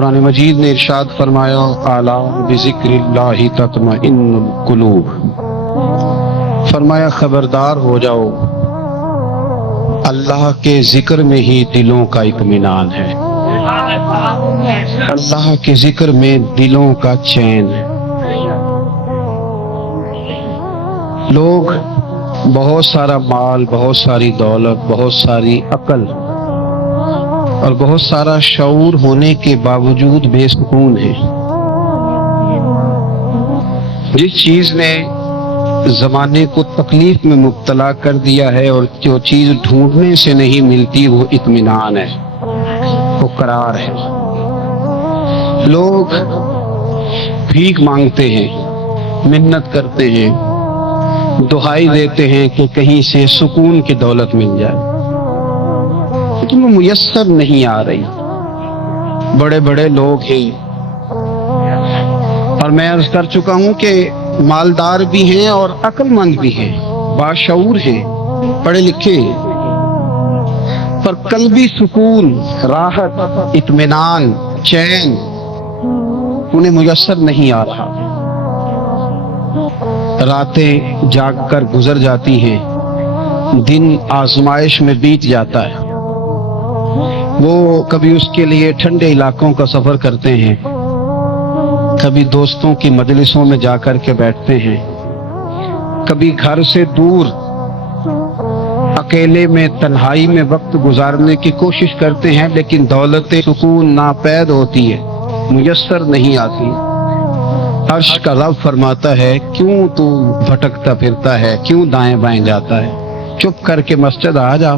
قرآن مجید نے ارشاد فرمایا الا بذکر اللہ تطمئن القلوب، فرمایا خبردار ہو جاؤ، اللہ کے ذکر میں ہی دلوں کا اطمینان ہے، اللہ کے ذکر میں دلوں کا چین ہے۔ لوگ بہت سارا مال، بہت ساری دولت، بہت ساری عقل اور بہت سارا شعور ہونے کے باوجود بے سکون ہیں۔ جس چیز نے زمانے کو تکلیف میں مبتلا کر دیا ہے اور جو چیز ڈھونڈنے سے نہیں ملتی وہ اطمینان ہے، وہ قرار ہے۔ لوگ بھیک مانگتے ہیں، منت کرتے ہیں، دہائی دیتے ہیں کہ کہیں سے سکون کی دولت مل جائے، لیکن وہ میسر نہیں آ رہی۔ بڑے بڑے لوگ ہیں، اور میں عرض کر چکا ہوں کہ مالدار بھی ہیں اور عقل مند بھی ہیں، باشعور ہیں، پڑھے لکھے ہیں، پر قلبی سکون، راحت، اطمینان، چین انہیں میسر نہیں آ رہا۔ راتیں جاگ کر گزر جاتی ہیں، دن آزمائش میں بیت جاتا ہے۔ وہ کبھی اس کے لیے ٹھنڈے علاقوں کا سفر کرتے ہیں، کبھی دوستوں کی مجلسوں میں جا کر کے بیٹھتے ہیں، کبھی گھر سے دور اکیلے میں تنہائی میں وقت گزارنے کی کوشش کرتے ہیں، لیکن دولت سکون ناپید ہوتی ہے، میسر نہیں آتی۔ عرش کا رب فرماتا ہے کیوں تو بھٹکتا پھرتا ہے، کیوں دائیں بائیں جاتا ہے، چپ کر کے مسجد آ جا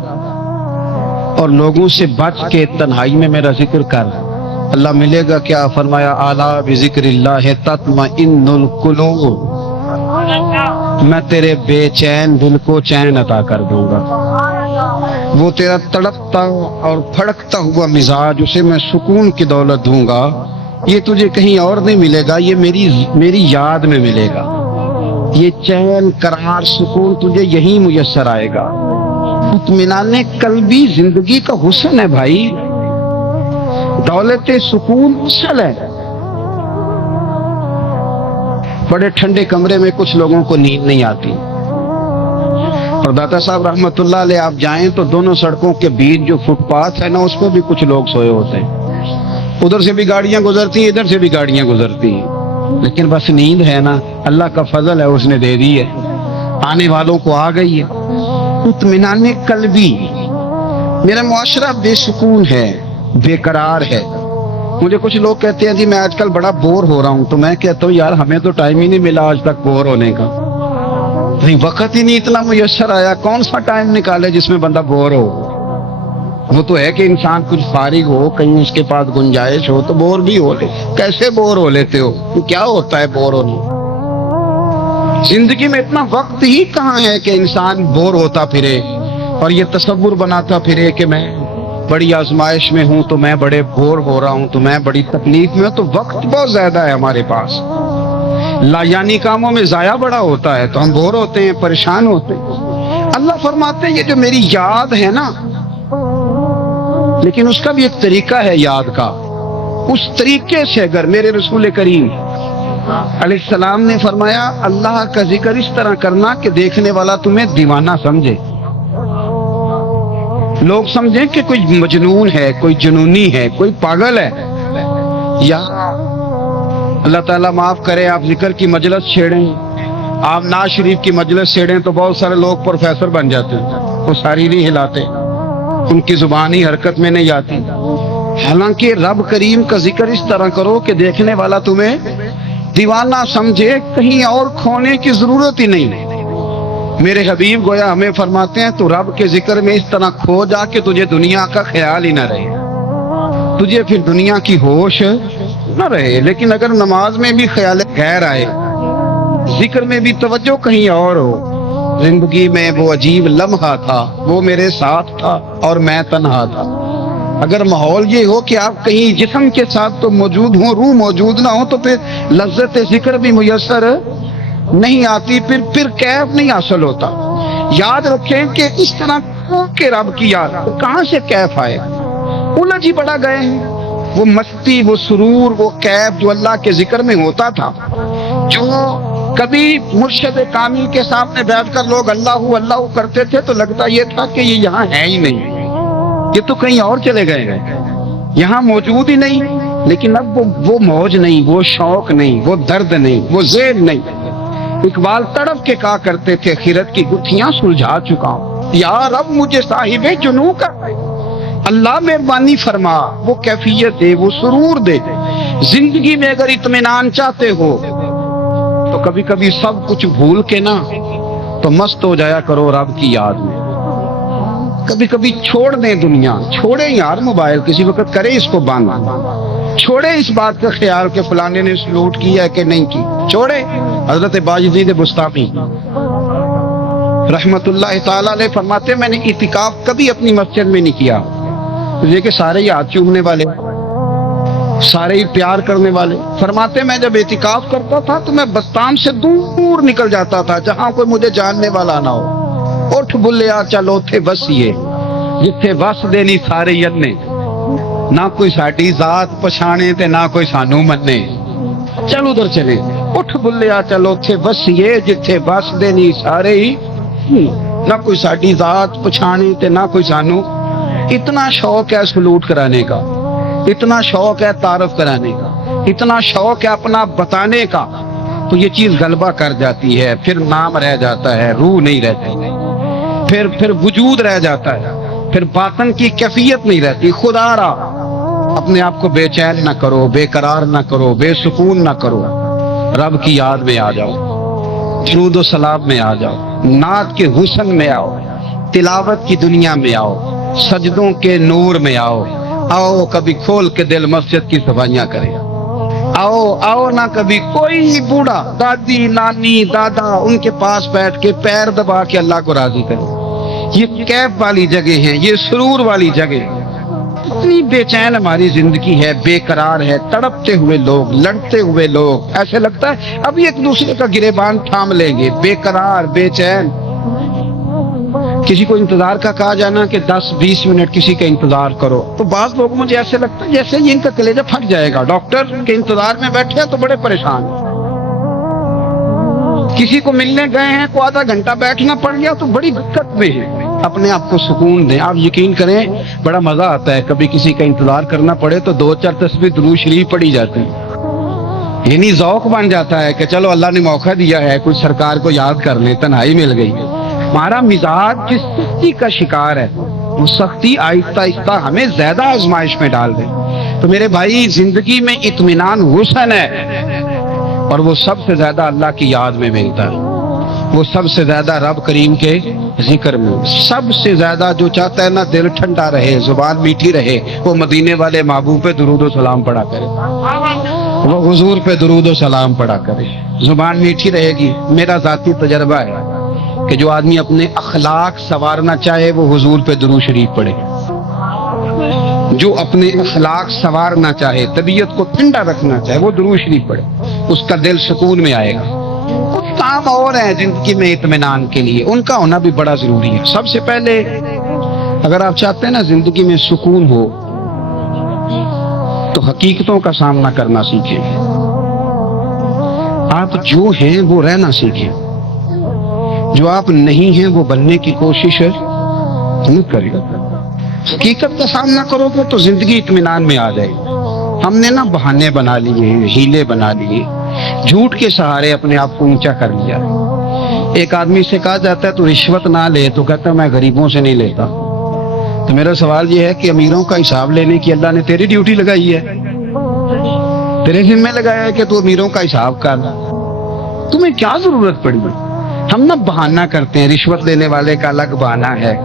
اور لوگوں سے بچ کے تنہائی میں میرا ذکر کر۔ اللہ ملے گا کیا؟ فرمایا اعلیٰ بذکر اللہ تطمئن القلوب، میں تیرے بے چین دل کو چین عطا کر دوں گا۔ وہ تیرا تڑپتا اور پھڑکتا ہوا مزاج، اسے میں سکون کی دولت دوں گا۔ یہ تجھے کہیں اور نہیں ملے گا، یہ میری یاد میں ملے گا۔ یہ چین، قرار، سکون تجھے یہی میسر آئے گا۔ اطمینان قلبی زندگی کا حسن ہے بھائی، دولت سکون اصل ہے۔ بڑے ٹھنڈے کمرے میں کچھ لوگوں کو نیند نہیں آتی، اور داتا صاحب رحمت اللہ علیہ آپ جائیں تو دونوں سڑکوں کے بیچ جو فٹ پاتھ ہے نا، اس پہ بھی کچھ لوگ سوئے ہوتے ہیں، ادھر سے بھی گاڑیاں گزرتی ہیں، ادھر سے بھی گاڑیاں گزرتی ہیں، لیکن بس نیند ہے نا، اللہ کا فضل ہے، اس نے دے دی ہے، آنے والوں کو آ گئی ہے۔ اطمینان قلبی، میرا معاشرہ بے سکون ہے، بے قرار ہے۔ مجھے کچھ لوگ کہتے ہیں جی میں آج کل بڑا بور ہو رہا ہوں، تو میں کہتا ہوں یار ہمیں تو ٹائم ہی نہیں ملا آج تک بور ہونے کا، نہیں وقت ہی نہیں اتنا میسر آیا، کون سا ٹائم نکالے جس میں بندہ بور ہو؟ وہ تو ہے کہ انسان کچھ فارغ ہو، کہیں اس کے پاس گنجائش ہو تو بور بھی ہو لے۔ کیسے بور ہو لیتے ہو؟ کیا ہوتا ہے بور ہونے؟ زندگی میں اتنا وقت ہی کہاں ہے کہ انسان بور ہوتا پھرے اور یہ تصور بناتا پھرے کہ میں بڑی آزمائش میں ہوں، تو میں بڑے بور ہو رہا ہوں، تو میں بڑی تکلیف میں ہوں۔ تو وقت بہت زیادہ ہے ہمارے پاس، لا یعنی کاموں میں ضائع بڑا ہوتا ہے، تو ہم بور ہوتے ہیں، پریشان ہوتے ہیں۔ اللہ فرماتے ہیں یہ جو میری یاد ہے نا، لیکن اس کا بھی ایک طریقہ ہے یاد کا، اس طریقے سے اگر میرے رسول کریم علیہ السلام نے فرمایا اللہ کا ذکر اس طرح کرنا کہ دیکھنے والا تمہیں دیوانہ سمجھے، لوگ سمجھیں کہ کوئی مجنون ہے، کوئی جنونی ہے، کوئی پاگل ہے۔ یا اللہ تعالیٰ معاف کرے، آپ ذکر کی مجلس چھیڑیں، آپ ناز شریف کی مجلس چھیڑیں تو بہت سارے لوگ پروفیسر بن جاتے ہیں، وہ ساری نہیں ہلاتے، ان کی زبان ہی حرکت میں نہیں آتی۔ حالانکہ رب کریم کا ذکر اس طرح کرو کہ دیکھنے والا تمہیں دیوانہ سمجھے، کہیں اور کھونے کی ضرورت ہی نہیں۔ میرے حبیب گویا ہمیں فرماتے ہیں تو رب کے ذکر میں اس طرح کھو جا کہ تجھے دنیا کا خیال ہی نہ رہے، تجھے پھر دنیا کی ہوش نہ رہے۔ لیکن اگر نماز میں بھی خیال غیر آئے، ذکر میں بھی توجہ کہیں اور ہو، زندگی میں وہ عجیب لمحہ تھا، وہ میرے ساتھ تھا اور میں تنہا تھا۔ اگر ماحول یہ ہو کہ آپ کہیں جسم کے ساتھ تو موجود ہوں، روح موجود نہ ہو، تو پھر لذت ذکر بھی میسر نہیں آتی، پھر کیف نہیں حاصل ہوتا۔ یاد رکھیں کہ اس طرح کے رب کی یاد کہاں سے کیف آئے؟ الجھ ہی بڑا گئے ہیں، وہ مستی، وہ سرور، وہ کیف جو اللہ کے ذکر میں ہوتا تھا، جو کبھی مرشد کامل کے سامنے بیٹھ کر لوگ اللہ اللہ کرتے تھے تو لگتا یہ تھا کہ یہ یہاں ہے ہی نہیں، یہ تو کہیں اور چلے گئے ہیں، یہاں موجود ہی نہیں۔ لیکن اب وہ موج نہیں، وہ شوق نہیں، وہ درد نہیں، وہ ذیل نہیں۔ اقبال تڑپ کے کہا کرتے تھے خیرت کی گتھیاں سلجھا چکا ہوں، یا رب مجھے صاحب جنوں کر دے، اللہ مہربانی فرما، وہ کیفیت دے، وہ سرور دے۔ زندگی میں اگر اطمینان چاہتے ہو تو کبھی کبھی سب کچھ بھول کے نا تو مست ہو جایا کرو رب کی یاد میں۔ کبھی کبھی چھوڑ دیں دنیا، چھوڑے یار موبائل، کسی وقت کرے اس کو بند، چھوڑے اس بات کا خیال کہ فلانے نے سلوٹ کیا ہے کہ نہیں کی، چھوڑے۔ حضرت باجدید بسطامی رحمت اللہ تعالی علیہ فرماتے میں نے اعتکاف کبھی اپنی مسجد میں نہیں کیا، یہ کہ سارے ہی ہاتھ چومنے والے، سارے ہی پیار کرنے والے۔ فرماتے میں جب اعتکاف کرتا تھا تو میں بستان سے دور نکل جاتا تھا جہاں کوئی مجھے جاننے والا نہ ہو۔ اٹھ بلیا چلو تھے بسیے جتھے بس دینی سارے ینے، نہ کوئی ساڈی ذات پچھانے تے نہ کوئی سانو منے، چل ادھر چلے۔ اٹھ بلیا چلو تھے بسیے جتھے بس دینی سارے ہی، نہ کوئی ساڈی ذات پچھانے تے نہ کوئی سانو۔ اتنا شوق ہے سلوٹ کرانے کا، اتنا شوق ہے تعارف کرانے کا، اتنا شوق ہے اپنا بتانے کا، تو یہ چیز غلبہ کر جاتی ہے، پھر نام رہ جاتا ہے، روح نہیں رہتی، پھر وجود رہ جاتا ہے، پھر باطن کی کیفیت نہیں رہتی۔ خدا را اپنے آپ کو بے چین نہ کرو، بے قرار نہ کرو، بے سکون نہ کرو، رب کی یاد میں آ جاؤ، درود و سلام میں آ جاؤ، نعت کے حسن میں آؤ، تلاوت کی دنیا میں آؤ، سجدوں کے نور میں آؤ، آؤ کبھی کھول کے دل مسجد کی صفائیاں کرے، آؤ نہ کبھی کوئی بوڑھا، دادی، نانی، دادا ان کے پاس بیٹھ کے پیر دبا کے اللہ کو راضی کرے۔ یہ کیف والی جگہ ہیں، یہ سرور والی جگہ۔ اتنی بے چین ہماری زندگی ہے، بے قرار ہے، تڑپتے ہوئے لوگ، لڑتے ہوئے لوگ، ایسے لگتا ہے ابھی ایک دوسرے کا گریبان تھام لیں گے، بے قرار، بے چین۔ کسی کو انتظار کا کہا جانا کہ 10-20 منٹ کسی کا انتظار کرو، تو بعض لوگ مجھے ایسے لگتا ہے جیسے ان کا کلیجہ پھٹ جائے گا، ڈاکٹر کے انتظار میں بیٹھے ہیں تو بڑے پریشان ہیں۔ کسی کو ملنے گئے ہیں کو آدھا گھنٹہ بیٹھنا پڑ گیا تو بڑی دقت میں ہے۔ اپنے آپ کو سکون دیں۔ آپ یقین کریں بڑا مزہ آتا ہے، کبھی کسی کا انتظار کرنا پڑے تو 2-4 تسبیح درود شریف پڑھی جاتی ہیں، یعنی ذوق بن جاتا ہے کہ چلو اللہ نے موقع دیا ہے، کچھ سرکار کو یاد کر لیں، تنہائی مل گئی۔ ہمارا مزاج جس سختی کا شکار ہے، وہ سختی آہستہ آہستہ ہمیں زیادہ آزمائش میں ڈال دے۔ تو میرے بھائی زندگی میں اطمینان حسن ہے، اور وہ سب سے زیادہ اللہ کی یاد میں ملتا ہے، وہ سب سے زیادہ رب کریم کے ذکر میں، سب سے زیادہ جو چاہتا ہے نا دل ٹھنڈا رہے، زبان میٹھی رہے، وہ مدینے والے محبوب پہ درود و سلام پڑھا کرے، وہ حضور پہ درود و سلام پڑھا کرے، زبان میٹھی رہے گی۔ میرا ذاتی تجربہ ہے کہ جو آدمی اپنے اخلاق سنوارنا چاہے وہ حضور پہ درود شریف پڑھے، جو اپنے اخلاق سنوارنا چاہے، طبیعت کو ٹھنڈا رکھنا چاہے، وہ درود شریف پڑھے، اس کا دل سکون میں آئے گا۔ کچھ کام اور ہیں زندگی میں اطمینان کے لیے، ان کا ہونا بھی بڑا ضروری ہے۔ سب سے پہلے اگر آپ چاہتے ہیں نا زندگی میں سکون ہو تو حقیقتوں کا سامنا کرنا سیکھیں، آپ جو ہیں وہ رہنا سیکھیں، جو آپ نہیں ہیں وہ بننے کی کوشش نہیں کریں۔ حقیقت کا سامنا کرو گے تو زندگی اطمینان میں آ جائے گی۔ ہم نے نا بہانے بنا لیے ہیں، ہیلے بنا لیے، جھوٹ کے سہارے اپنے آپ کو اونچا کر لیا۔ ایک آدمی سے کہا جاتا ہے تو رشوت نہ لے، تو کہتا ہے میں غریبوں سے نہیں لیتا۔ تو میرا سوال یہ ہے کہ امیروں کا حساب لینے کی اللہ نے تیری ڈیوٹی لگائی ہے، تیرے ذمہ لگایا ہے کہ تو امیروں کا حساب کر، تمہیں کیا ضرورت پڑی؟ ہم نا بہانہ کرتے ہیں، رشوت لینے والے کا الگ بہانہ ہے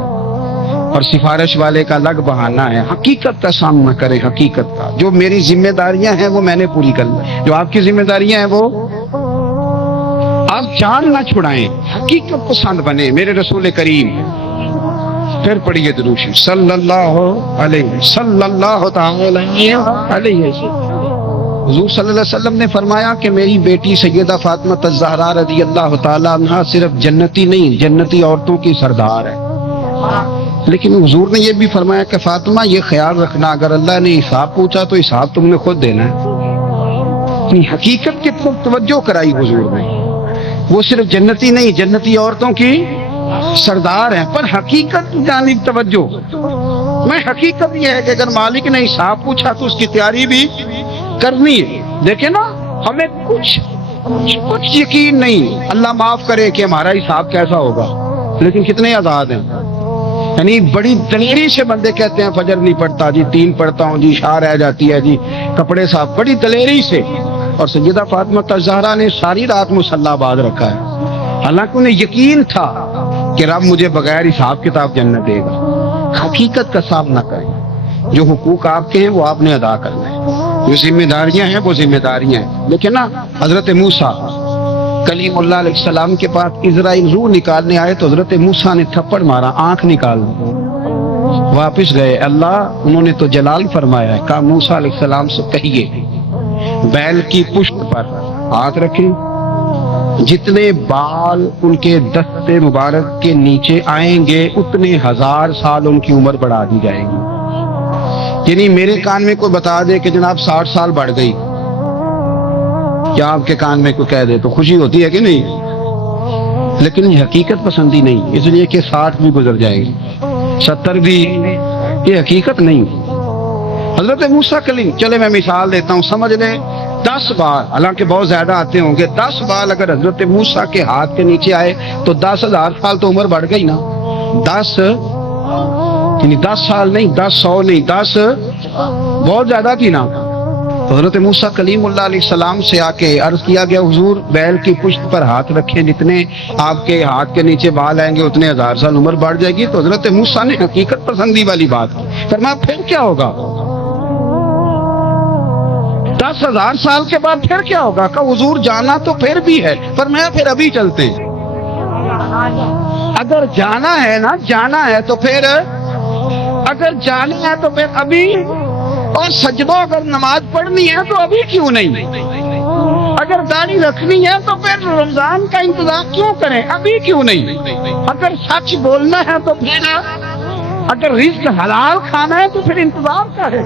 اور سفارش والے کا الگ بہانہ ہے۔ حقیقت کا سامنا کریں، حقیقت کا، جو میری ذمہ داریاں ہیں وہ میں نے پوری کرنا، جو آپ کی ذمہ داریاں ہیں وہ آپ جان نہ چھڑائیں، حقیقت پسند بنے۔ میرے رسول کریم، پھر پڑھیے درود شریف صلی اللہ تعالی علیہ حضور صلی اللہ علیہ وسلم نے فرمایا کہ میری بیٹی سیدہ فاطمہ الزہرا رضی اللہ تعالی عنہا صرف جنتی نہیں، جنتی عورتوں کی سردار ہے۔ لیکن حضور نے یہ بھی فرمایا کہ فاطمہ یہ خیال رکھنا اگر اللہ نے حساب پوچھا تو حساب تم نے خود دینا ہے۔ اپنی حقیقت کی طرف توجہ کرائی حضور نے، وہ صرف جنتی نہیں، جنتی عورتوں کی سردار ہیں، پر حقیقت کی جانب توجہ۔ میں حقیقت یہ ہے کہ اگر مالک نے حساب پوچھا تو اس کی تیاری بھی کرنی ہے۔ دیکھیں نا، ہمیں کچھ یقین نہیں، اللہ معاف کرے کہ ہمارا حساب کیسا ہوگا، لیکن کتنے آزاد ہیں۔ یعنی بڑی دلیری سے بندے کہتے ہیں فجر نہیں پڑھتا جی، 3 پڑھتا ہوں جی، شاہ رہ جاتی ہے جی، کپڑے صاف، بڑی دلیری سے۔ اور سیدہ فاطمہ الزہرا نے ساری رات مصلی باز رکھا ہے، حالانکہ انہیں یقین تھا کہ رب مجھے بغیر حساب کتاب جنت دے گا۔ حقیقت کا سامنا کریں، جو حقوق آپ کے ہیں وہ آپ نے ادا کرنا ہے، جو ذمہ داریاں ہیں وہ ذمہ داریاں ہیں۔ لیکن نا حضرت موسیٰ کلیم اللہ علیہ السلام کے پاس اسرائیل روح نکالنے آئے تو حضرت موسیٰ نے تھپڑ مارا، آنکھ نکال واپس گئے۔ اللہ انہوں نے تو جلال فرمایا ہے، کہا موسیٰ علیہ السلام سے کہیے بیل کی پشت پر ہاتھ رکھیں، جتنے بال ان کے دست مبارک کے نیچے آئیں گے اتنے 1000 سال ان کی عمر بڑھا دی جائے گی۔ یعنی میرے کان میں کوئی بتا دے کہ جناب 60 سال بڑھ گئی، کیا آپ کے کان میں کوئی کہہ دے تو خوشی ہوتی ہے کہ نہیں؟ لیکن یہ حقیقت پسندی نہیں، اس لیے کہ 60 بھی گزر جائے گی، 70 بھی، یہ حقیقت نہیں۔ حضرت موسیٰ کلیم، چلے میں مثال دیتا ہوں، سمجھ لیں 10 بال، حالانکہ بہت زیادہ آتے ہوں گے، 10 بال اگر حضرت موسیٰ کے ہاتھ کے نیچے آئے تو 10,000 سال تو عمر بڑھ گئی نا۔ 10 یعنی 10 سال نہیں، 10 100 نہیں، 10 بہت زیادہ تھی نا۔ حضرت موسیٰ کلیم اللہ علیہ السلام سے آ کے عرض کیا گیا حضور بیل کی پشت پر ہاتھ رکھیں، جتنے آپ کے ہاتھ کے نیچے بال آئیں گے اتنے 1000 سال عمر بڑھ جائے گی۔ تو حضرت موسیٰ نے حقیقت پسندی والی بات کی، فرمایا پھر کیا ہوگا؟ 10,000 سال کے بعد پھر کیا ہوگا؟ کہ حضور جانا تو پھر بھی ہے، فرمایا پھر ابھی چلتے ہیں۔ اگر جانا ہے نا، جانا ہے تو پھر، اگر جانا ہے تو پھر ابھی، اور سجدوں اگر نماز پڑھنی ہے تو ابھی کیوں نہیں؟ اگر داڑھی رکھنی ہے تو پھر رمضان کا انتظار کیوں کریں، ابھی کیوں نہیں؟ اگر سچ بولنا ہے تو پھر، اگر رزق حلال کھانا ہے تو پھر انتظار کا ہے۔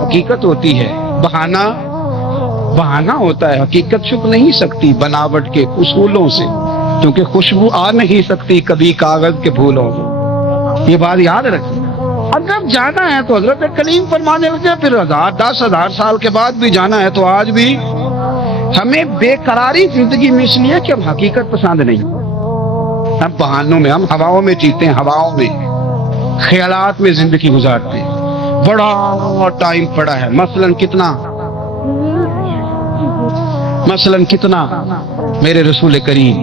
حقیقت ہوتی ہے، بہانہ ہوتا ہے، حقیقت چھپ نہیں سکتی بناوٹ کے اصولوں سے، کیونکہ خوشبو آ نہیں سکتی کبھی کاغذ کے پھولوں میں۔ یہ بات یاد رکھیں، اگر جانا ہے تو حضرت کلیم فرمانے لگے پھر 10,000 سال کے بعد بھی جانا ہے تو آج بھی ہمیں بے قراری زندگی میں اس لیے کہ ہم حقیقت پسند نہیں، ہم بہانوں میں، ہم ہواؤں میں جیتے ہیں، ہواؤں میں، خیالات میں زندگی گزارتے ہیں۔ بڑا ٹائم پڑا ہے، مثلاً کتنا میرے رسول کریم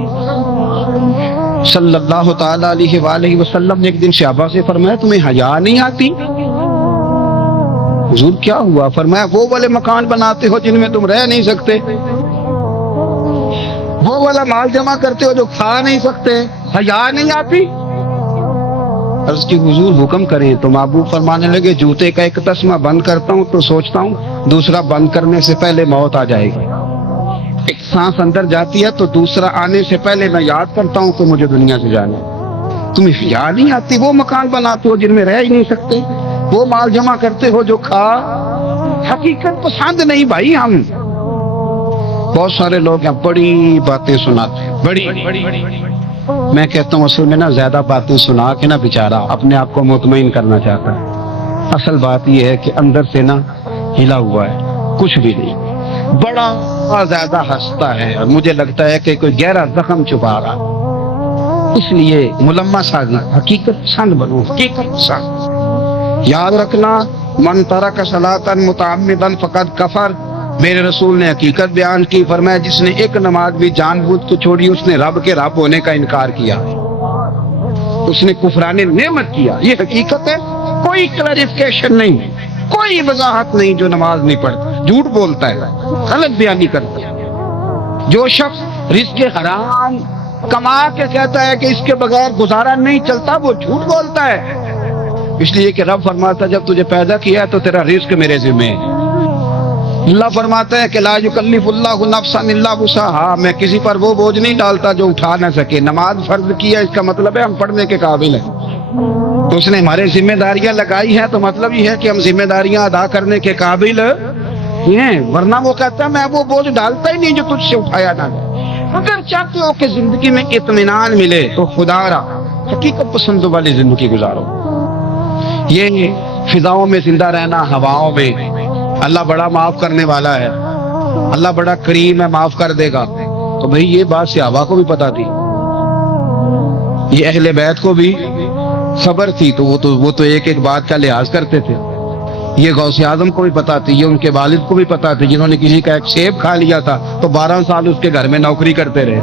صلی اللہ تعالی علیہ وآلہ وسلم نے ایک دن صحابہ سے فرمایا تمہیں حیا نہیں آتی؟ حضور کیا ہوا؟ فرمایا وہ والے مکان بناتے ہو جن میں تم رہ نہیں سکتے، وہ والا مال جمع کرتے ہو جو کھا نہیں سکتے، حیا نہیں آتی؟ عرض کی حضور حکم کریں تو محبوب فرمانے لگے جوتے کا ایک تسمہ بند کرتا ہوں تو سوچتا ہوں دوسرا بند کرنے سے پہلے موت آ جائے گی، ایک سانس اندر جاتی ہے تو دوسرا آنے سے پہلے میں یاد کرتا ہوں کہ مجھے دنیا سے جانا ہے۔ تمہیں یاد نہیں آتی وہ مکان بناتے ہو جن میں رہ ہی نہیں سکتے، وہ مال جمع کرتے ہو جو کھا، حقیقت پسند نہیں بھائی۔ ہم بہت سارے لوگ ہیں بڑی باتیں سناتے ہیں، بڑی، میں کہتا ہوں اصل میں نا زیادہ باتیں سنا کے نا بیچارہ اپنے آپ کو مطمئن کرنا چاہتا ہے، اصل بات یہ ہے کہ اندر سے نا ہلا ہوا ہے، کچھ بھی نہیں، بڑا زیادہ ہنستا ہے اور مجھے لگتا ہے کہ کوئی گہرا زخم چھپا رہا۔ اس لیے ملمہ سازی، حقیقت پسند بنو، حقیقت پسند۔ یاد رکھنا من ترک صلاۃ متعمدا فقد کفر، میرے رسول نے حقیقت بیان کی، فرمایا جس نے ایک نماز بھی جان بوجھ کے چھوڑی اس نے رب کے رب ہونے کا انکار کیا، اس نے کفران نعمت کیا۔ یہ حقیقت ہے، کوئی کلیریفیکیشن نہیں، کوئی وضاحت نہیں۔ جو نماز نہیں پڑھتا جھوٹ بولتا ہے، غلط بیانی کرتا ہے۔ جو شخص رزق حرام کما کے کہتا ہے کہ اس کے بغیر گزارا نہیں چلتا، وہ جھوٹ بولتا ہے، اس لیے کہ رب فرماتا جب تجھے پیدا کیا تو تیرا رزق میرے ذمہ ہے۔ اللہ فرماتا ہے کہ لا یکلف اللہ نفسا الا وسعها، میں کسی پر وہ بوجھ نہیں ڈالتا جو اٹھا نہ سکے۔ نماز فرض کیا، اس کا مطلب ہے ہم پڑھنے کے قابل ہیں، اس نے ہمارے ذمہ داریاں لگائی ہیں تو مطلب یہ ہے کہ ہم ذمہ داریاں ادا کرنے کے قابل ہیں، ورنہ وہ کہتا ہے میں وہ بوجھ ڈالتا ہی نہیں جو تجھ سے اٹھایا نہ جائے۔ اگر چاہتے ہو کہ زندگی میں اطمینان ملے تو خدا را حقیقت پسند والی زندگی گزارو۔ یہ فضاؤں میں زندہ رہنا، ہواؤں میں، اللہ بڑا معاف کرنے والا ہے، اللہ بڑا کریم ہے، معاف کر دے گا، تو بھئی یہ بات صحابہ کو بھی پتا تھی، یہ اہل بیت کو بھی خبر تھی، تو وہ تو ایک ایک بات کا لحاظ کرتے تھے۔ یہ غوث اعظم کو بھی پتا تھی، یہ ان کے والد کو بھی پتا تھی، جنہوں نے کسی کا ایک سیب کھا لیا تھا تو 12 سال اس کے گھر میں نوکری کرتے رہے،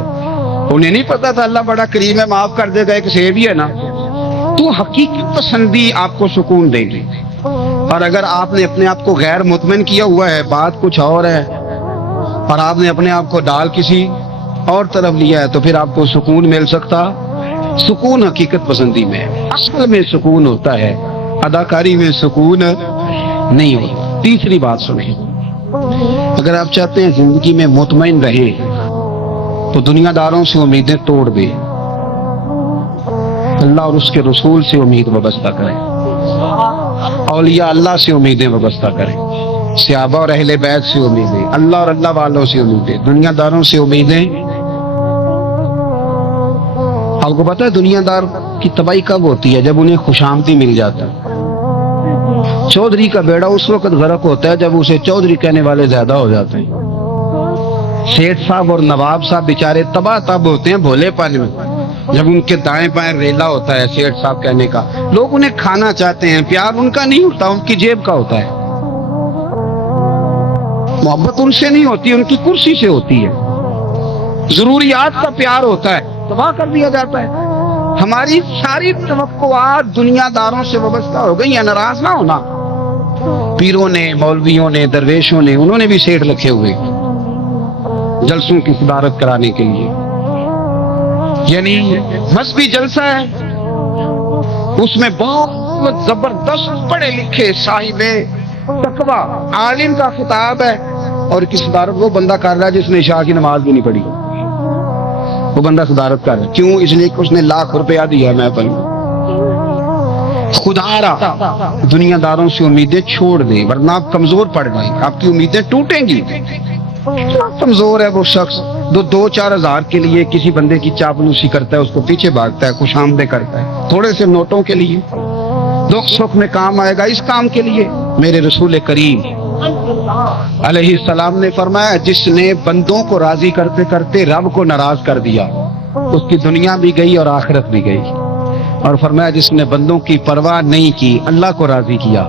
انہیں نہیں پتا تھا اللہ بڑا کریم ہے، معاف کر دے گا، ایک سیب ہی ہے نا۔ تو حقیقت پسندی آپ کو سکون دے گی، اور اگر آپ نے اپنے آپ کو غیر مطمئن کیا ہوا ہے، بات کچھ اور ہے، اور آپ نے اپنے آپ کو ڈال کسی اور طرف لیا ہے، تو پھر آپ کو سکون مل سکتا؟ سکون حقیقت پسندی میں، اصل میں سکون ہوتا ہے، اداکاری میں سکون نہیں ہوتا۔ تیسری بات سنیں، اگر آپ چاہتے ہیں زندگی میں مطمئن رہیں تو دنیا داروں سے امیدیں توڑ دیں، اللہ اور اس کے رسول سے امید وابستہ کریں، اولیاء اللہ سے امیدیں وابستہ کریں، صحابہ اور اہل بیت سے امیدیں، اللہ اور اللہ والوں سے امیدیں، دنیا داروں سے امیدیں۔ آپ کو پتا ہے دنیا دار کی تباہی کب ہوتی ہے؟ جب انہیں خوشامدی مل جاتا ہے۔ چودھری کا بیڑا اس وقت غرق ہوتا ہے جب اسے چودھری کہنے والے زیادہ ہو جاتے ہیں۔ سیٹھ صاحب اور نواب صاحب بیچارے تباہ تب ہوتے ہیں بھولے پن میں، جب ان کے دائیں بائیں ریلا ہوتا ہے سیٹھ صاحب کہنے کا، لوگ انہیں کھانا چاہتے ہیں، پیار ان کا نہیں ہوتا، ان کی جیب کا ہوتا ہے، محبت ان سے نہیں ہوتی، ان کی کرسی سے ہوتی ہے، ضروریات کا پیار ہوتا ہے، تباہ کر دیا جاتا ہے۔ ہماری ساری توقعات دنیا داروں سے وابستہ ہو گئی ہیں، ناراض نہ ہونا۔ پیروں نے، مولویوں نے، درویشوں نے، انہوں نے بھی سیٹ رکھے ہوئے جلسوں کی صدارت کرانے کے لیے، یعنی مذہبی جلسہ ہے، اس میں بہت زبردست پڑھے لکھے صاحب تقویٰ عالم کا خطاب ہے، اور کی صدارت وہ بندہ کر رہا ہے جس نے عشاء کی نماز بھی نہیں پڑھی، وہ بندہ صدارت کر رہا ہے، کیوں؟ اس لیے کہ اس نے ₹1,00,000 دیا میں بنوں۔ خدا را دنیا داروں سے امیدیں چھوڑ دیں، ورنہ آپ کمزور پڑ جائیں، آپ کی امیدیں ٹوٹیں گی۔ کمزور ہے وہ شخص جو 2-4 ہزار کے لیے کسی بندے کی چاپلوسی کرتا ہے، اس کو پیچھے بھاگتا ہے، خوش آمدیں کرتا ہے، تھوڑے سے نوٹوں کے لیے، دکھ سکھ میں کام آئے گا اس کام کے لیے۔ میرے رسول کریم علیہ السلام نے فرمایا جس نے بندوں کو راضی کرتے کرتے رب کو ناراض کر دیا، اس کی دنیا بھی گئی اور آخرت بھی گئی، اور فرمایا جس نے بندوں کی پرواہ نہیں کی، اللہ کو راضی کیا،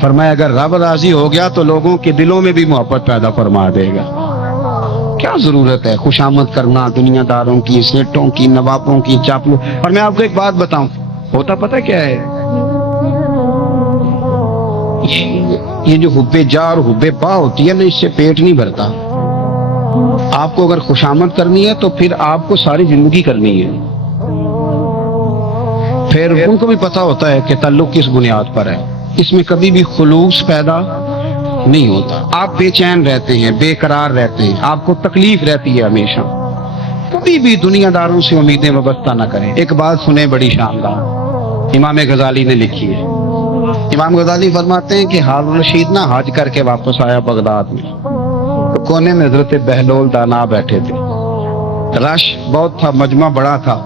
فرمایا اگر رب راضی ہو گیا تو لوگوں کے دلوں میں بھی محبت پیدا فرما دے گا۔ کیا ضرورت ہے خوشامد کرنا دنیا داروں کی، سیٹوں کی، نوابوں کی، چاپلو۔ اور میں آپ کو ایک بات بتاؤں، ہوتا پتہ کیا ہے؟ یہ جو حب جا اور حب با ہوتی ہے نا، اس سے پیٹ نہیں بھرتا۔ آپ کو اگر خوشامد کرنی ہے تو پھر آپ کو ساری زندگی کرنی ہے، پھر ان کو بھی پتا ہوتا ہے کہ تعلق کس بنیاد پر ہے، اس میں کبھی بھی خلوص پیدا نہیں ہوتا، آپ بے چین رہتے ہیں، بے قرار رہتے ہیں، آپ کو تکلیف رہتی ہے ہمیشہ۔ کبھی بھی دنیا داروں سے امیدیں وابستہ نہ کریں۔ ایک بات سنیں بڑی شاندار، امام غزالی نے لکھی ہے۔ امام غزالی فرماتے ہیں کہ ہارون رشید نہ حج کر کے واپس آیا بغداد میں، تو کونے میں حضرت بہلول دانا بیٹھے تھے، رش بہت تھا، مجمع بڑا تھا،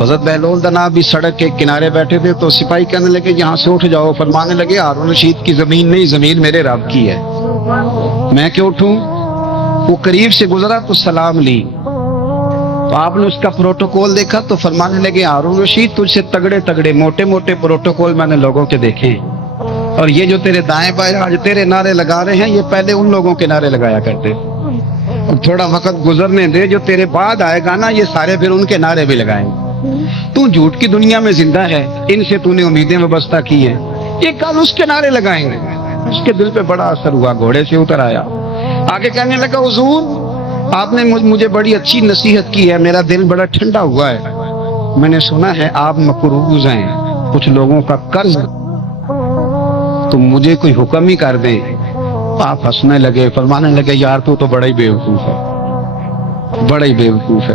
حضرت بہلول دانا بھی سڑک کے کنارے بیٹھے تھے، تو سپاہی کہنے لگے یہاں سے اٹھ جاؤ، فرمانے لگے ہارون رشید کی زمین نہیں، زمین میرے رب کی ہے، میں کیوں اٹھوں؟ وہ قریب سے گزرا تو سلام لی، تو آپ نے اس کا پروٹوکول دیکھا تو فرمانے لگے ہارون رشید تجھ سے تگڑے تگڑے موٹے موٹے پروٹوکول میں نے لوگوں کے دیکھے ہیں، اور یہ جو تیرے دائیں بائیں آج تیرے نعرے لگا رہے ہیں، یہ پہلے ان لوگوں کے نعرے لگایا کرتے، اور تھوڑا وقت گزرنے دے، جو تیرے بعد آئے گا نا، یہ سارے پھر ان کے نعرے بھی لگائیں گے۔ تو جھوٹ کی دنیا میں زندہ ہے، ان سے تو نے امیدیں وابستہ کی ہیں، یہ کل اس کے نعرے لگائیں گے۔ اس کے دل پہ بڑا اثر ہوا، گھوڑے سے اتر آیا، آگے کہنے لگا حضور آپ نے مجھے بڑی اچھی نصیحت کی ہے، میرا دل بڑا ٹھنڈا ہوا ہے، میں نے سنا ہے آپ مقروض ہیں، کچھ لوگوں کا قرض، تو مجھے کوئی حکم ہی کر دیں۔ آپ ہنسنے لگے، فرمانے لگے یار تو بڑا ہی بیوقوف ہے، بڑا ہی بیوقوف ہے،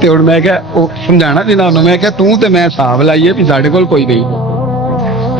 ਤੇ ਹੁਣ ਮੈਂ ਕਿਹਾ ਉਹ ਸਮਝਾਣਾ ਸੀ ਨਾ ਉਹਨੂੰ, ਮੈਂ ਕਿਹਾ ਤੂੰ ਤੇ ਮੈਂ ਹਿਸਾਬ ਲਾਈਏ ਵੀ ਸਾਡੇ ਕੋਲ ਕੋਈ ਨਹੀਂ,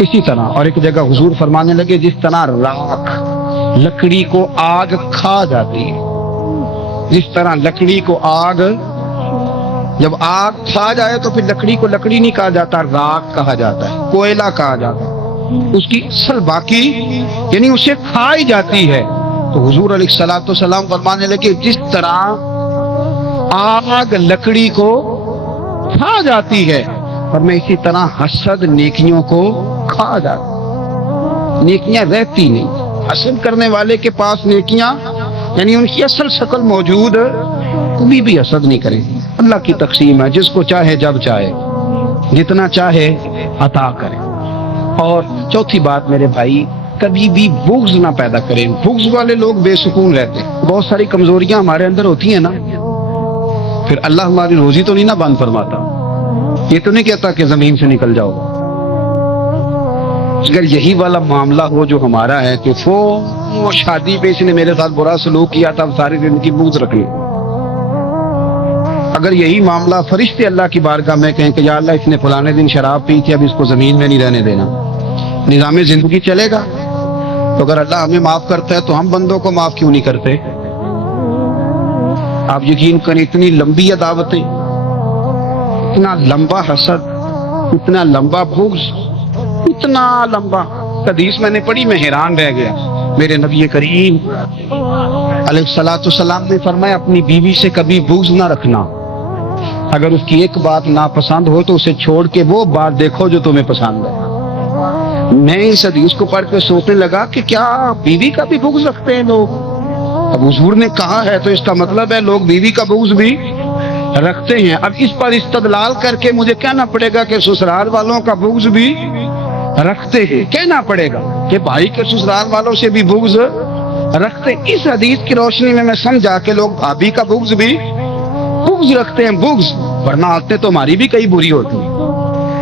اسی طرح اور ایک جگہ حضور فرمانے لگے جس طرح راکھ لکڑی کو آگ کھا جاتی ہے، جس طرح لکڑی کو آگ، جب آگ کھا جائے تو پھر لکڑی کو لکڑی نہیں کہا جاتا، راکھ کہا جاتا ہے، کوئلہ کہا جاتا ہے، اس کی اصل باقی یعنی اسے کھائی جاتی ہے۔ تو حضور علیہ الصلوۃ والسلام فرمانے لگے جس طرح آگ لکڑی کو کھا جاتی ہے، اور میں اسی طرح حسد نیکیوں کو کھا جاتا ہے، نیکیاں رہتی نہیں۔ حسد کرنے والے کے پاس نیکیاں یعنی ان کی اصل شکل موجود، کبھی بھی حسد نہیں کرے۔ اللہ کی تقسیم ہے، جس کو چاہے جب چاہے جتنا چاہے عطا کرے۔ اور چوتھی بات میرے بھائی، کبھی بھی بغض نہ پیدا کریں۔ بغض والے لوگ بے سکون رہتے ہیں۔ بہت ساری کمزوریاں ہمارے اندر ہوتی ہیں نا، پھر اللہ ہماری روزی تو نہیں نہ بند فرماتا، یہ تو نہیں کہتا کہ زمین سے نکل جاؤ۔ اگر یہی والا معاملہ ہو جو ہمارا ہے کہ وہ شادی پہ اس نے میرے ساتھ برا سلوک کیا تھا، ساری زندگی بغض رکھ لی۔ اگر یہی معاملہ فرشتے اللہ کی بارگاہ میں کہیں کہ یا اللہ اس نے فلانے دن شراب پی تھی، اب اس کو زمین میں نہیں رہنے دینا، نظام زندگی چلے گا؟ تو اگر اللہ ہمیں معاف کرتا ہے تو ہم بندوں کو معاف کیوں نہیں کرتے؟ آپ یقین کریں، اتنی لمبی عداوتیں، اتنا لمبا حسد، اتنا لمبا بغض، اتنا لمبا حدیث میں نے پڑھی، میں حیران رہ گیا۔ میرے نبی کریم علیہ الصلوۃ والسلام نے فرمایا اپنی بیوی سے کبھی بغض نہ رکھنا، اگر اس کی ایک بات ناپسند ہو تو اسے چھوڑ کے وہ بات دیکھو جو تمہیں پسند ہے۔ میں اس حدیث کو پڑھ کے سوچنے لگا کہ کیا بیوی کا بھی بغض رکھتے ہیں لوگ؟ اب حضور نے کہا ہے تو اس کا مطلب ہے لوگ بیوی کا بغض بھی رکھتے ہیں۔ اب اس پر استدلال کر کے مجھے کہنا پڑے گا کہ سسرال والوں کا بغض بھی رکھتے ہیں، کہنا پڑے گا کہ بھائی کے سسرال والوں سے بھی بغض رکھتے ہیں۔ اس حدیث کی روشنی میں سمجھا کہ لوگ بھابھی کا بغض بھی رکھتے ہیں، بغض، ورنہ عادتیں تو ہماری بھی کئی بری ہوتی ہیں۔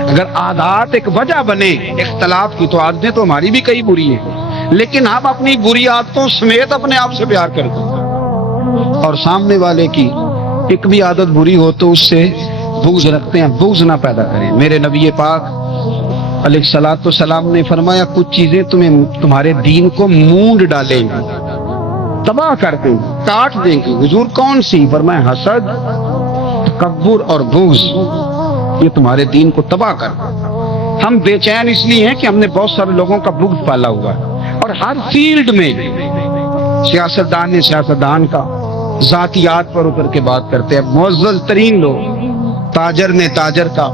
اگر عادات ایک وجہ بنے اختلاف کی تو عادتیں تو ہماری بھی کئی بری ہیں، لیکن ہم اپنی بری عادتوں سمیت اپنے آپ سے پیار کرتے ہیں، اور سامنے والے کی ایک بھی عادت بری ہو تو اس سے بغض رکھتے ہیں۔ بغض نہ پیدا کریں۔ میرے نبی پاک علیہ الصلوۃ والسلام نے فرمایا کچھ چیزیں تمہارے دین کو مونڈ ڈالیں گی، تباہ کر دیں گی، کاٹ دیں گی۔ حضور کون سی؟ فرمایا حسد، تکبر اور بغض، یہ تمہارے دین کو تباہ کر دیں۔ ہم بے چین اس لیے ہیں کہ ہم نے بہت سارے لوگوں کا بغض پالا ہوا ہے، اور ہر فیلڈ میں سیاستدان نے سیاستدان کا، ذاتیات پر اتر کے بات کرتے ہیں، معزز ترین لوگ، تاجر نے تاجر کا،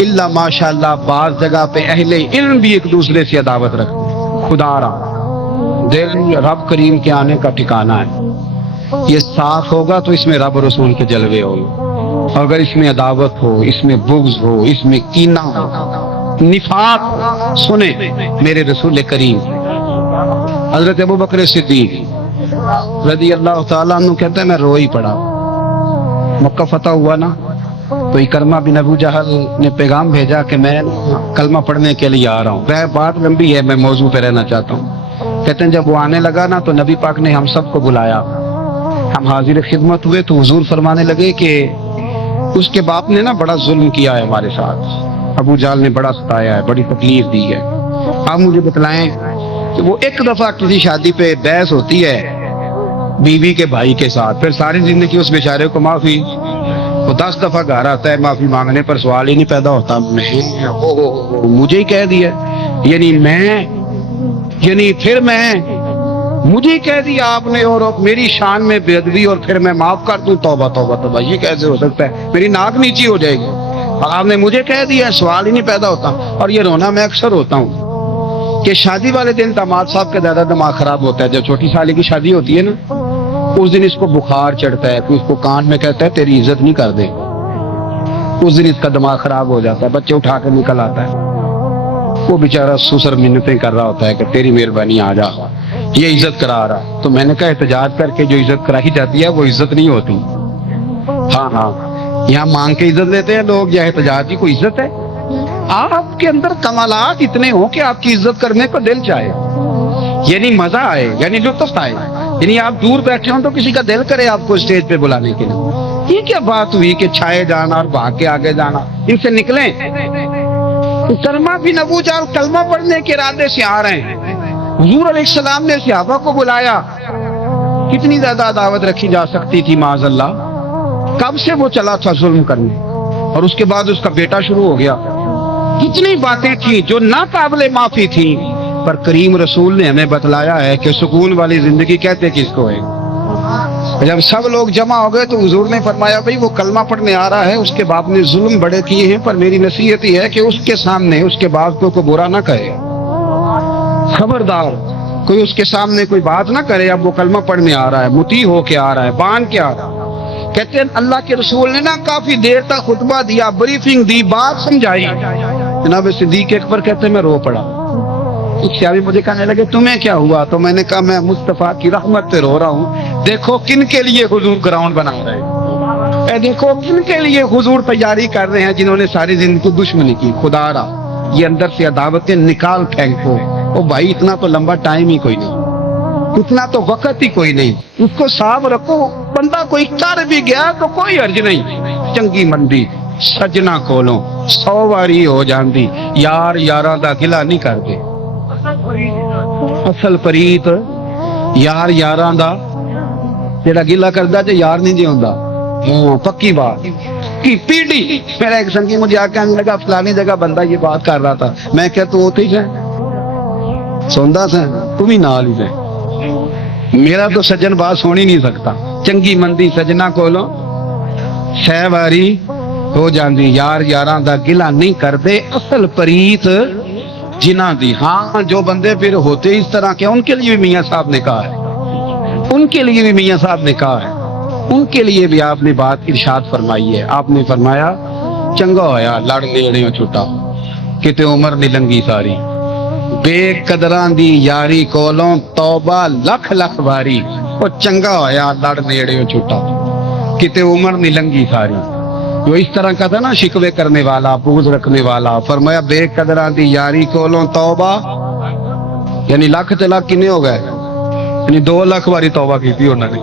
اللہ ماشاء اللہ بعض جگہ پہ اہل علم بھی ایک دوسرے سے عداوت رکھتے ہیں۔ خدا را دل رب کریم کے آنے کا ٹھکانہ ہے، یہ صاف ہوگا تو اس میں رب رسول کے جلوے ہوں، اگر اس میں عداوت ہو، اس میں بغض ہو، اس میں کینہ ہو، نفاق، سنیں میرے رسول کریم حضرت ابوبکر صدیق رضی اللہ تعالیٰ عنہ کہتے ہیں میں رو ہی پڑا۔ مکہ فتح ہوا نا تو اکرمہ بن ابو جہل نے پیغام بھیجا کہ میں کلمہ پڑھنے کے لیے آ رہا ہوں۔ بات لمبی ہے، میں موضوع پہ رہنا چاہتا ہوں۔ کہتے ہیں جب وہ آنے لگا نا تو نبی پاک نے ہم سب کو بلایا، ہم حاضر خدمت ہوئے تو حضور فرمانے لگے کہ اس کے باپ نے نا بڑا ظلم کیا ہے ہمارے ساتھ، ابو جہل نے بڑا ستایا ہے، بڑی تکلیف دی ہے۔ آپ مجھے بتلائیں کہ وہ ایک دفعہ کسی شادی پہ بحث ہوتی ہے بیوی کے بھائی کے ساتھ، پھر ساری زندگی اس بیچارے کو معافی، وہ 10 دفعہ گھر آتا ہے معافی مانگنے پر، سوال ہی نہیں پیدا ہوتا مجھے ہی کہہ دیا، مجھے ہی کہہ دیا آپ نے، اور میری شان میں بے ادبی، اور پھر میں معاف کر دوں؟ توبہ توبہ توبہ، یہ کیسے ہو سکتا ہے؟ میری ناک نیچی ہو جائے گی، اور آپ نے مجھے کہہ دیا، سوال ہی نہیں پیدا ہوتا۔ اور یہ رونا میں اکثر ہوتا ہوں کہ شادی والے دن داماد صاحب کا زیادہ دماغ خراب ہوتا ہے۔ جب چھوٹی سالی کی شادی ہوتی ہے نا، اس دن اس کو بخار چڑھتا ہے، کوئی اس کو کان میں کہتا ہے تیری عزت نہیں کر دے، اس دن اس کا دماغ خراب ہو جاتا ہے، بچے اٹھا کر نکل آتا ہے، وہ بیچارہ سسر منتیں کر رہا ہوتا ہے کہ تیری مہربانی آ جا، یہ عزت کرا رہا۔ تو میں نے کہا احتجاج کر کے جو عزت کرائی جاتی ہے وہ عزت نہیں ہوتی۔ ہاں یہاں مانگ کے عزت لیتے ہیں لوگ، یا احتجاج کی کوئی عزت ہے؟ آپ کے اندر کمالات اتنے ہوں کہ آپ کی عزت کرنے کو دل چاہے، یعنی مزہ آئے، یعنی لطف آئے، یعنی آپ دور بیٹھے ہوں تو کسی کا دل کرے آپ کو اسٹیج پہ بلانے کے لیے۔ یہ کیا بات ہوئی کہ چھائے جانا اور بھاگ کے آگے جانا؟ ان سے نکلیں۔ تو کلمہ بھی نبو جال کلمہ پڑھنے کے ارادے سے آ رہے ہیں. حضور علیہ السلام نے صحابہ کو بلایا. کتنی زیادہ دعوت رکھی جا سکتی تھی معاذ اللہ. کب سے وہ چلا تھا ظلم کرنے, اور اس کے بعد اس کا بیٹا شروع ہو گیا. کتنی باتیں تھیں جو ناقابل معافی تھیں, پر کریم رسول نے ہمیں بتلایا ہے کہ سکون والی زندگی کہتے کس کو ہے. جب سب لوگ جمع ہو گئے تو حضور نے فرمایا بھئی وہ کلمہ پڑھنے آ رہا ہے, اس کے باپ نے ظلم بڑے کیے ہیں, پر میری نصیحت یہ ہے کہ اس کے سامنے اس کے باپ کو برا نہ کہے. خبردار کوئی اس کے سامنے کوئی بات نہ کرے. اب وہ کلمہ پڑھنے آ رہا ہے, مطیع ہو کے آ رہا ہے, بان کے آ رہا ہے. کہتے ہیں اللہ کے رسول نے نا کافی دیر تک خطبہ دیا, بریفنگ دی, بات سمجھائی. جناب صدیق اکبر کہتے ہیں میں رو پڑا. صحابی مجھے کہنے لگے تمہیں کیا ہوا؟ تو میں نے کہا میں مصطفیٰ کی رحمت پہ رو رہا ہوں. دیکھو کن کے لیے حضور گراؤنڈ بنا رہے ہیں, دیکھو کن کے لیے حضور تیاری کر رہے ہیں جنہوں نے ساری زندگی دشمنی کی. خدا را یہ اندر سے عداوتیں نکال پھینکو. او بھائی اتنا تو لمبا ٹائم ہی کوئی نہیں, اتنا تو وقت ہی کوئی نہیں, اس کو صاف رکھو. بندہ کوئی کر بھی گیا تو کوئی حرج نہیں. چنگی مندی سجنا کولوں 100 واری ہو جاندی, یار یاراں دا گلا نہیں کردے. اصل پریت یار یاراں دا جڑا گلا کردا تے یار نہیں جی ہوندا. پکی بات کی پیڑی. میرا ایک سنگی مجھے آ کے کہنے لگا فلانی جگہ بندہ یہ بات کر رہا تھا. میں کہ تو ہوتے ہی ہے سوندا تھا, تم ہی نال ہی ہے. میرا تو سجن بات سن ہی نہیں سکتا. چنگی مندی سجنا کولوں 100 واری ہو جاندی, یار یاراں دا گلا نہیں کردے. اصل پریت جنہ دی. ہاں جو بندے پھر ہوتے اس طرح کے ان کے لیے بھی میاں صاحب نے کہا ہے, ان کے لیے بھی میاں صاحب نے کہا ہے, ان کے لیے بھی آپ نے بات ارشاد فرمائی ہے. آپ نے فرمایا چنگا ہویا لڑ لیڑیوں چھٹا, کتے عمر نہیں لنگی ساری. بے قدراں دی یاری کولوں توبہ لکھ لکھ واری. او چنگا ہویا لڑ لیڑیوں چھٹا, کتے عمر نہیں لنگی ساری. جو اس طرح کا تھا نا شکوے کرنے والا, بغض رکھنے والا, فرمایا بے قدراں دی یاری کولوں توبہ, یعنی لاکھ تے لاکھ کنے ہو گئے, یعنی 2 لاکھ واری توبہ کی تھی انہوں نے,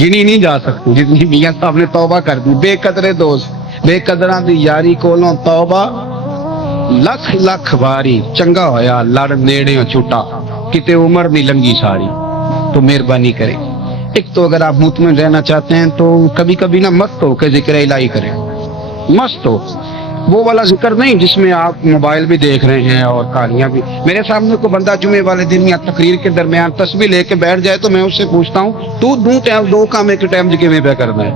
گنی نہیں جا سکتی جتنی میاں صاحب نے توبہ کر دی. بے قدرے دوست بے قدراں دی یاری کولوں توبہ لکھ لکھ واری. چنگا ہویا لڑ نیڑیوں چھٹا, کتے عمر نہیں لنگی ساری. تو مہربانی کرے, ایک تو اگر آپ مطمئن رہنا چاہتے ہیں تو کبھی کبھی نا مست ہو کے ذکر الہی کریں. مست ہو, وہ والا ذکر نہیں جس میں آپ موبائل بھی دیکھ رہے ہیں اور کہانیاں بھی. میرے سامنے کو بندہ جمعے والے دن یا تقریر کے درمیان تسبیح لے کے بیٹھ جائے تو میں اس سے پوچھتا ہوں تو 2 کام ایک ٹائم جگہ پہ کرنا ہے.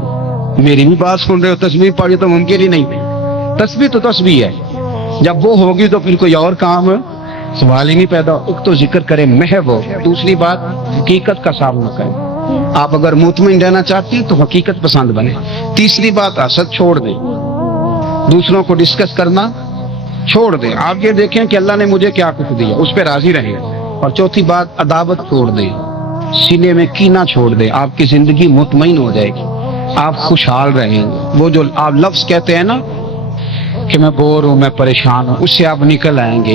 میری بھی بات سن رہے ہو, تسبیح پڑھی تو ممکن ہی نہیں. تسبیح تو تسبیح ہے, جب وہ ہوگی تو پھر کوئی اور کام سوال ہی نہیں پیدا. ایک تو ذکر کرے محو ہو, دوسری بات حقیقت کا سامنا کریں. آپ اگر مطمئن رہنا چاہتی ہیں تو حقیقت پسند بنے. تیسری بات حسد چھوڑ دیں, دوسروں کو ڈسکس کرنا چھوڑ دیں. آپ یہ دیکھیں کہ اللہ نے مجھے کیا کچھ دیا, اس پہ راضی رہیں. اور چوتھی بات عداوت چھوڑ دیں, سینے میں کینہ چھوڑ دیں. آپ کی زندگی مطمئن ہو جائے گی, آپ خوشحال رہیں گے. وہ جو آپ لفظ کہتے ہیں نا کہ میں بور ہوں, میں پریشان ہوں, اس سے آپ نکل آئیں گے.